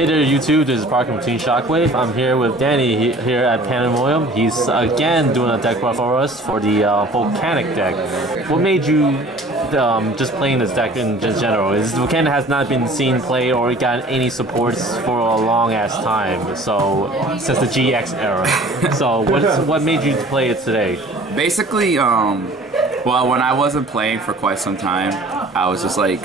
Hey there YouTube, this is Parker from TeamShockWaves. I'm here with Danny here at Pandemonium. He's again doing a deck buff for us for the Volcanic deck. What made you just playing this deck in general? Volcanic has not been seen play or gotten any supports for a long ass time, so since the GX era. So what made you play it today? Basically, well, when I wasn't playing for quite some time, I was just like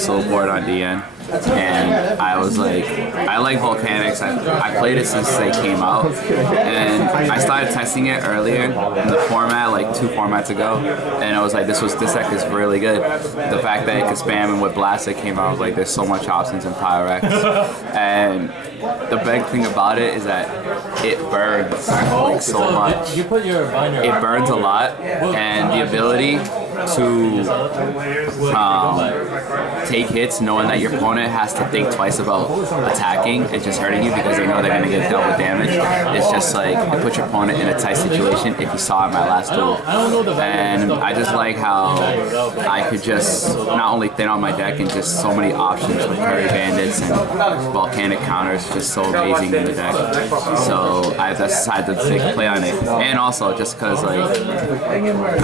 so bored on DN. And I was like, I like Volcanics. I played it since they came out, and I started testing it earlier in the format, like 2 formats ago, and I was like, this deck is really good. The fact that it could spam and with Blast it came out, I was like, there's so much options in Pyrex. And the big thing about it is that it burns like so much. It burns a lot, and the ability to take hits knowing that your opponent has to think twice about attacking and just hurting you because they know they're going to get dealt with damage. It's just like, it puts your opponent in a tight situation if you saw in my last duel. And I just like how I could just not only thin out my deck and just so many options with Curry Bandits and Volcanic counters, just so amazing in the deck. So I decided to take a play on it. And also just because like,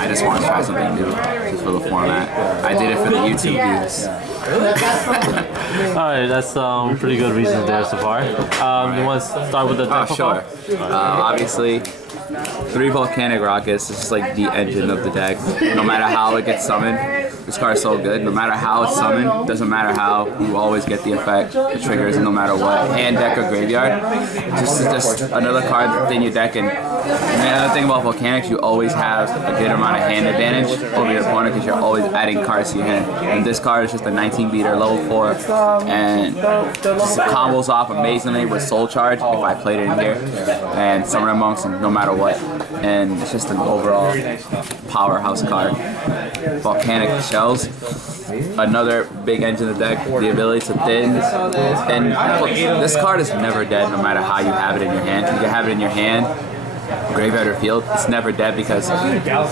I just want to try something new just for the format. I did it for the YouTube views. Alright, that's pretty good reasons there so far. You want to start with the deck? Oh, sure. Obviously, 3 Volcanic Rockets is just like the engine of the deck. No matter how it gets summoned, this card is so good. No matter how it's summoned, doesn't matter how, you always get the effect, the triggers, no matter what. Hand, deck, or graveyard. Just another card in your deck. And the other thing about Volcanics, you always have a good amount of hand advantage over your opponent because you're always adding cards to your hand. And this card is just a 19 beater, level 4, and just combos off amazingly with Soul Charge if I played it in here, and Summoner Monks, no matter what. And it's just an overall powerhouse card. Volcanic Shells, another big engine of the deck, the ability to thin. And look, this card is never dead no matter how you have it in your hand. You can have it in your hand, graveyard or field, it's never dead because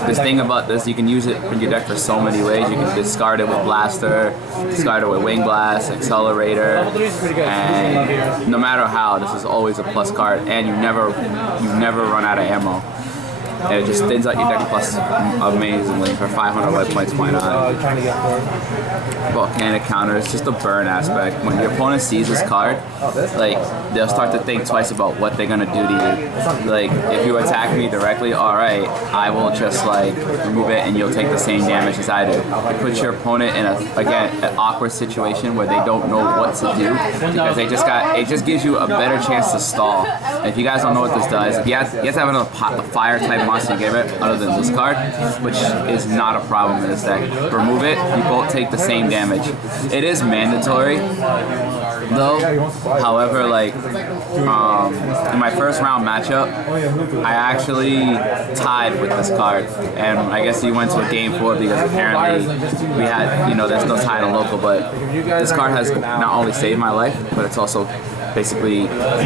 this thing about this, you can use it in your deck for so many ways. You can discard it with Blaster, discard it with Wing Blast, Accelerator, and no matter how, this is always a plus card, and you never run out of ammo. And it just thins out your deck plus amazingly for 500 white points. Why not? Volcanic counters, just a burn aspect. When your opponent sees this card, like they'll start to think twice about what they're gonna do to you. Like if you attack me directly, all right, I will just like remove it, and you'll take the same damage as I do. It puts your opponent in an awkward situation where they don't know what to do because it just gives you a better chance to stall. And if you guys don't know what this does, if you have to have another fire type monster you give it other than this card, which is not a problem in this deck. Remove it, you both take the same damage. It is mandatory though, however, like in my first round matchup, I actually tied with this card, and I guess he went to a game 4 because apparently we had, there's no tie to local, but this card has not only saved my life, but it's also basically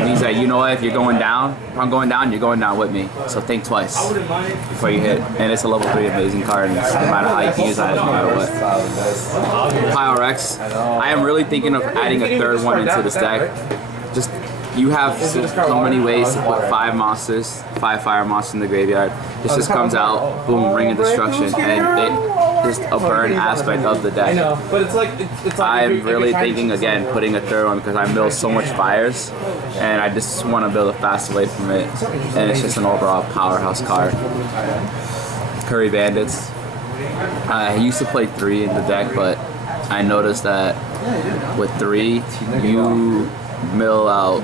means that, if you're going down, if I'm going down, you're going down with me. So think twice before you hit. And it's a level 3 amazing card, and no matter how you can use it, no matter what. Pyrex, I am really thinking of adding a 3rd one into this deck. Just, you have so many ways to put 5 monsters, 5 fire monsters in the graveyard. This just comes out, boom, Ring of Destruction, and it just a burn aspect of the deck. I'm really thinking again putting a 3rd one because I mill so much fires, and I just want to build a fast away from it, and it's just an overall powerhouse card. Curry Bandits. I used to play 3 in the deck, but I noticed that with 3 you mill out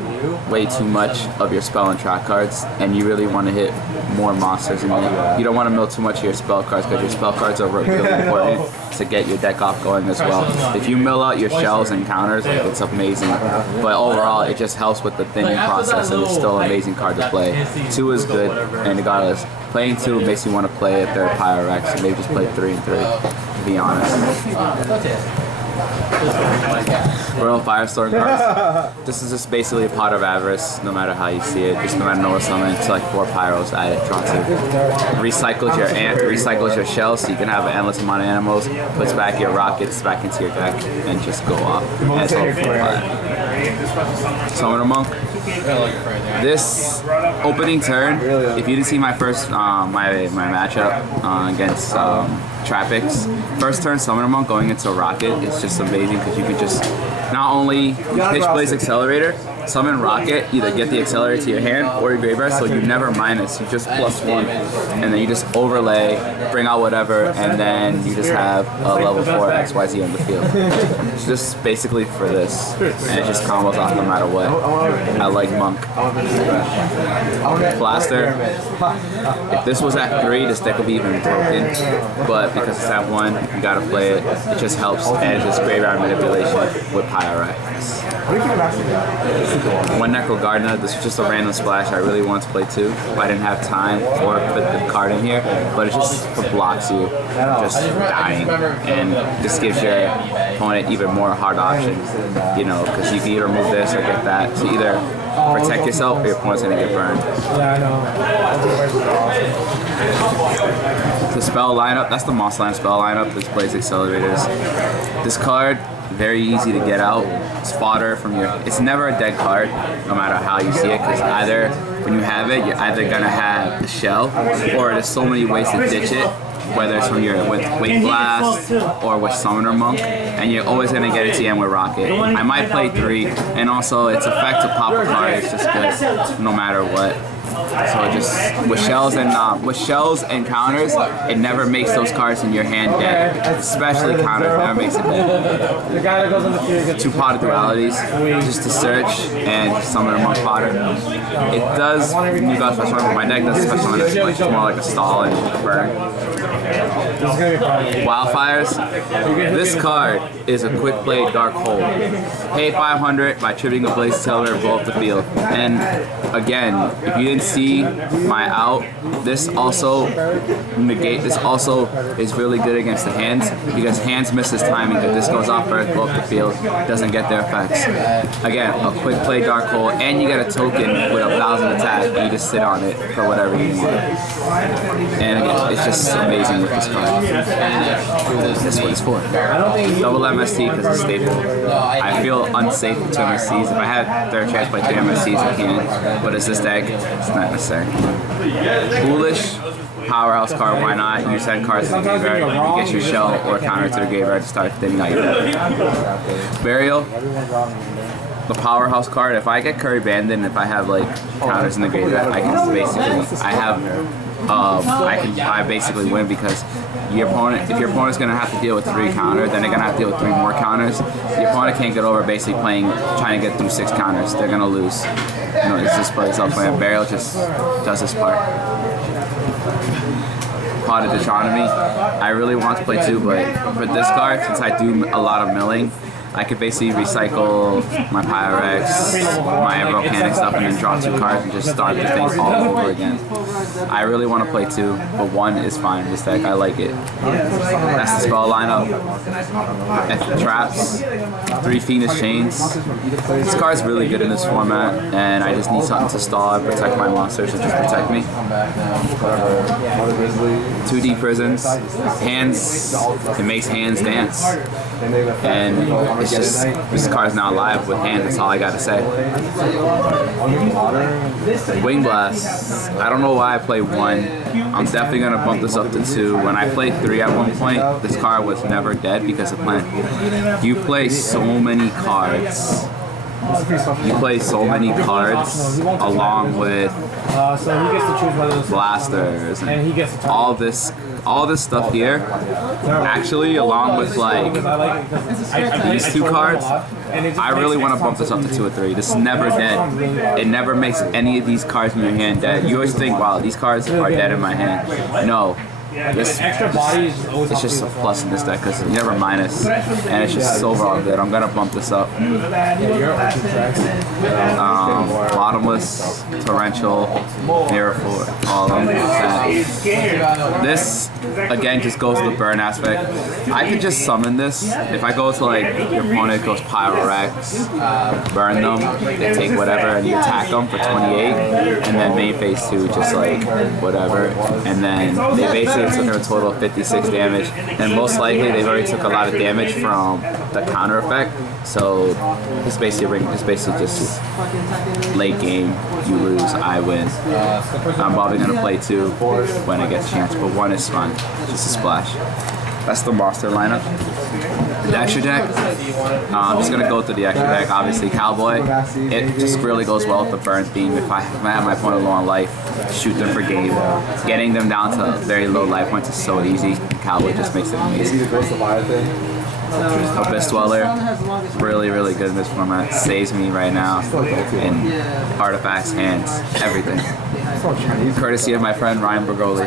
way too much of your spell and track cards, and you really want to hit more monsters in it. You don't want to mill too much of your spell cards because your spell cards are really important to get your deck off going as well. If you mill out your shells and counters, it's amazing. But overall, it just helps with the thinning process, and it's still an amazing card to play. 2 is good, and regardless, playing 2 makes you want to play a 3rd Pyrex, and maybe just play 3 and 3, to be honest. Royal Firestorm cards. This is just basically a pot of avarice, no matter how you see it. Just no matter no summon, select 4 pyros, add it, draw 2. Recycles your shell so you can have an endless amount of animals, puts back your rockets back into your deck, and just go off. And it's all fun. Summoner Monk. This opening turn, if you didn't see my first my matchup against Trapix, first turn Summoner Monk going into a rocket is just amazing because you could just not only pitch Blaze Accelerator, summon Rocket, either get the Accelerator to your hand or your graveyard, so you never minus, you just +1, and then you just overlay, bring out whatever, and then you just have a level 4 XYZ on the field. It's just basically for this, and it just combos off no matter what. I like Monk. Blaster. If this was at 3, this deck would be even broken, but because it's at 1, you gotta play it. It just helps, and it's just graveyard manipulation with Pyrex. One Necro Gardener, this is just a random splash. I really want to play 2. I didn't have time or put the card in here, but it just blocks you just dying, and this gives your opponent even more hard options, you know, because you can either move this or get that. So either protect yourself or your opponent's gonna get burned. The spell lineup, that's the Moss Line spell lineup, this Blaze Accelerators. This card, very easy to get out. It's fodder from your, it's never a dead card, no matter how you see it, because either, when you have it, you're either gonna have the shell, or there's so many ways to ditch it, whether it's from your with Wing Blast or with Summoner Monk, and you're always gonna get it to the end with Rocket. I might play 3, and also its effect to pop a card is just good, no matter what. So just with shells and counters, it never makes those cards in your hand dead. Especially counters, never makes it dead. 2 Pot of Dualities, just to search and summon a Monk Potter. It does, you got special on my deck does special on it, like more like a stall and burn. Wildfires. This card is a quick play Dark Hole. Pay 500 by tripping a Blaze Accelerator, blow up the field. And again, if you didn't see my out, this also is really good against the hands, because hands misses timing. If this goes off first, blow up the field, doesn't get their effects. Again, a quick play Dark Hole, and you get a token with 1,000 attack, and you just sit on it for whatever you want. And again, it's just amazing with this card. That's what it's for. Double MST because it's staple. I feel unsafe with 2 MSTs. If I had third chance to play 3 MSTs, I can. But it's this deck, it's not necessary. Foolish. Powerhouse card, why not? You send cards to the graveyard, you get your shell or counter to the graveyard to start thinning out your deck. Burial. The Powerhouse card, if I get Curry Bandit and if I have like counters in the graveyard, I can basically, I basically win, because your opponent, if your opponent's gonna have to deal with 3 counters, then they're gonna have to deal with 3 more counters. Your opponent can't get over basically trying to get through 6 counters. They're gonna lose. You know, it's just by itself playing. Burial just does this part. Pot of Deuteronomy. I really want to play 2, but for this card, since I do a lot of milling, I could basically recycle my Pyrex, my Volcanic stuff, and then draw 2 cards and just start the thing all over again. I really want to play 2, but 1 is fine. This deck, I like it. That's the spell lineup. F traps, 3 Fiendish Chains. This card's really good in this format, and I just need something to stall and protect my monsters and just protect me. 2D Prisons. Hands, it makes hands dance. And it's just, this card's now live with hands, that's all I gotta say. Wing Blast. I don't know why I play 1. I'm definitely gonna bump this up to 2. When I played 3 at one point, this card was never dead because of playing. You play so many cards. You play so many cards along with blasters and all this stuff here. Actually, along with like these 2 cards, I really want to bump this up to 2 or 3. This is never dead. It never makes any of these cards in your hand dead. You always think, wow, these cards are dead in my hand. No. this it's just a plus in this deck because you never minus, and it's just overall good. I'm gonna bump this up. Bottomless, torrential, mirror for all of that. This again just goes to the burn aspect. I could just summon this if I go to like your opponent goes Pyrorex, burn them, they take whatever, and you attack them for 28, and then main phase 2 just like whatever, and then they basically took a total of 56 damage, and most likely they've already took a lot of damage from the counter effect. So it's basically just late game, you lose, I win. I'm probably gonna play 2 when I get a chance, but 1 is fun, just a splash. That's the monster lineup. The extra deck, I'm just gonna go through the extra deck. Obviously, Cowboy, it just really goes well with the burn theme. If I have my opponent low on life, shoot them for game. Getting them down to very low life points is so easy. Cowboy just makes it amazing. Abyss Dweller, really, really good in this format. Saves me right now in artifacts, hands, everything. Courtesy of my friend Ryan Bergoli.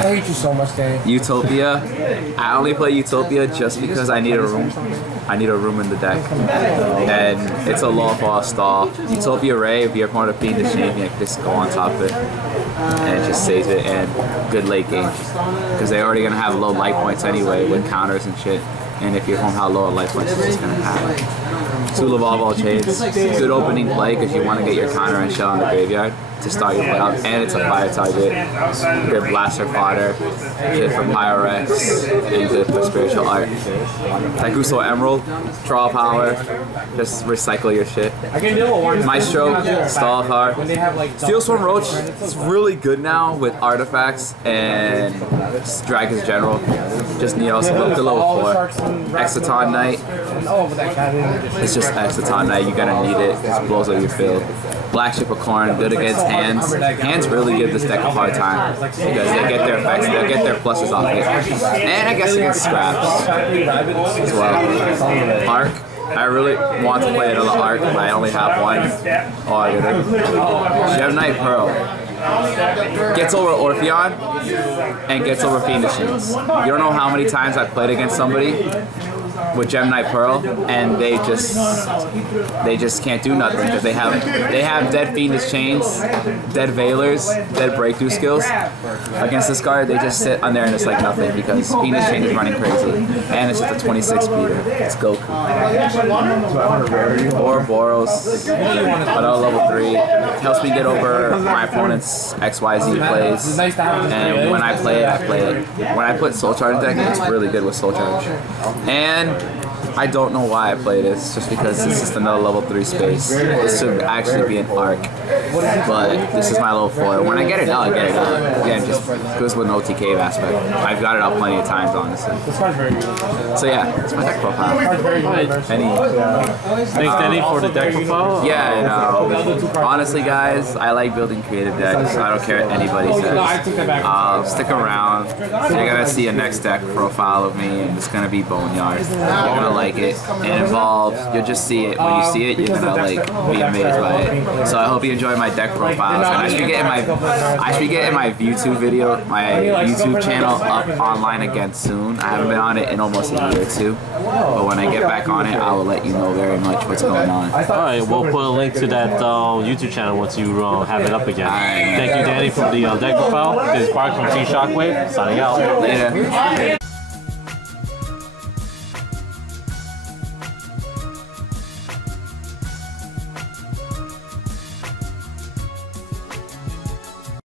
I hate you so much, Danny. Utopia. I only play Utopia just because I need a room. I need a room in the deck. And it's a low fall stall. Utopia Ray, if you're part of being the champion, just go on top of it. And it just saves it, and good late game. Because they're already going to have low life points anyway with counters and shit. And if your home how low life points, it's just going to have 2 Lavalval Chains. Good opening play because you want to get your counter and shell in the graveyard to start your play up, and it's a fire target. Good blaster fodder, good for Pyrorex, and good for spiritual art. Taikuso Emerald, draw power, just recycle your shit. Maestro, stall card. Steel Swarm Roach is really good now with artifacts and Dragon's General. Just need also the level 4. Exciton Knight. It's just Exciton Knight, you're gonna need it. It blows up your field. Black Ship of Corn, good against hands. Hands really give this deck a hard time because they get their effects, they get their pluses off it. And I guess against scraps as well. Arc. I really want to play another Arc, but I only have 1. Oh, I get it. Gem Knight Pearl. Gets over Orpheon and gets over Fiendish Chains. You don't know how many times I've played against somebody with Gem Knight Pearl, and they just can't do nothing because they have dead Fiendish Chains, dead Veilers, dead breakthrough skills. Against this card, they just sit on there and it's like nothing because Fiendish Chains is running crazy, and it's just a 26 speeder. It's Goku. Or Boros, another level 3, helps me get over my opponent's XYZ plays, and when I play it, When I put Soul Charge deck, it's really good with Soul Charge. And I don't know why I play this, just because it's just another level 3 space. This should actually be an Arc, but this is my level 4. When I get it out, I get it out. Again, just goes with an OTK aspect. I've got it out plenty of times, honestly. So yeah, it's my deck profile. Thanks, Danny, for the deck profile. Yeah, and honestly, guys, I like building creative decks. I don't care what anybody says. Stick around. You're gonna see a next deck profile of me, and it's gonna be Boneyard. You're gonna like it. It involves. You'll just see it. When you see it, you're gonna like be amazed by it. So I hope you enjoy my deck profiles. And I should be getting my YouTube video, my YouTube channel up online again soon. I haven't been on it in almost a year or 2. But when I get back on it, I will let you know very much what's going on. Alright, we'll put a link to that YouTube channel once you have it up again. Thank you, Danny, for the deck profile. This is Park from TeamShockWaves, signing out. Later.